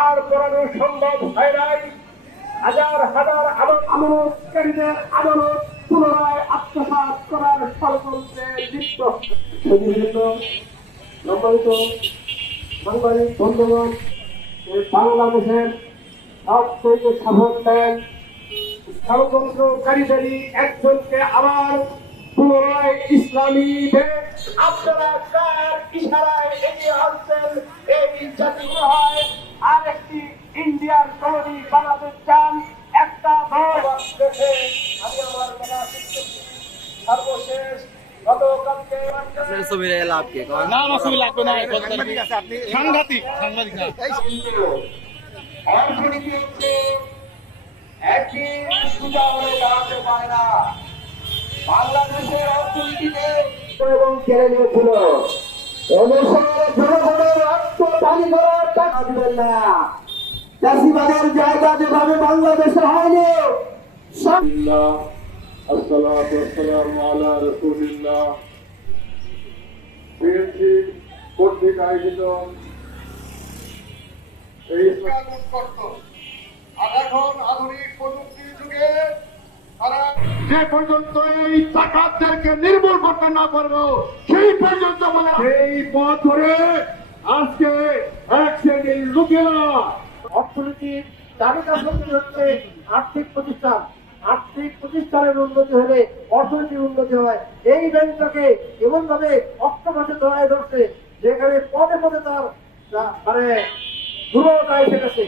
দাঁড় করানো সম্ভব হয় নাই। হাজার হাজার আমানতকারীদের আমানত পুনরায় আত্মসাৎ করার ষড়যন্ত্রে লিপ্ত। সম্মানিত সাংবাদিক বন্ধুগণ, বাংলাদেশের সবচেয়ে সাফল্য দেন ষড়যন্ত্রকারীদেরই একজনকে আবার পুনরায় ইসলামী দেশ আপনারা কার ইশারায় এগিয়ে আসছেন এই জাতিগুলো হয় আর একটি ইন্ডিয়ান কলোনি বানাতে চান একটা দেশে। আমি আমার সর্বশেষ গতকালকে ছবির লাভ কে না না ছবি লাগবে না সাংঘাতিক সাংঘাতিক না অর্থনীতি হচ্ছে একটি সুবিধা হয়ে দাঁড়াতে পারে না। বাংলাদেশের অর্থনীতিতে এবং কেড়ে নিয়েছিল জনগণের রক্ত পানি করার টাকা দিবেন না। চাষিবাদের জায়গা যেভাবে বাংলাদেশে হয়নি। আসসালাতু ওয়াসসালামু আলা রাসূলিল্লাহ। বিএনপি কর্তৃক আয়োজিত এই আর এখন আধুনিক প্রযুক্তির যুগে তারা যে পর্যন্ত এই ডাকাতদেরকে নির্মূল করতে না পারবো সেই পর্যন্ত সেই পথ ধরে আজকে এক শ্রেণীর লোকেরা অর্থনীতির তালিকা শক্তি হচ্ছে আর্থিক প্রতিষ্ঠান। আর্থিক প্রতিষ্ঠানের উন্নতি হলে অর্থনীতির উন্নতি হয়। এই ব্যাংকটাকে এমন ভাবে অক্টোপাসে ধরায় ধরছে যেখানে পদে পদে তার মানে দুর্বলতা এসে গেছে।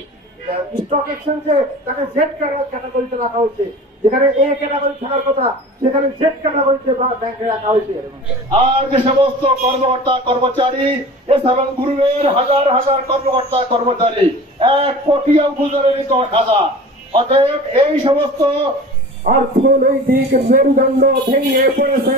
স্টক এক্সচেঞ্জে তাকে জেড ক্যাটাগরিতে রাখা হচ্ছে, যেখানে এ ক্যাটাগরি থাকার কথা সেখানে জেড ক্যাটাগরিতে ব্যাংকে রাখা হয়েছে। আর যে সমস্ত কর্মকর্তা কর্মচারী এছাড়া গ্রুপের হাজার হাজার কর্মকর্তা কর্মচারী এক কোটিও গুজরেরই 10,000। অতএব এই সমস্ত অর্থনৈতিক মেরুদণ্ড ভেঙে পড়েছে।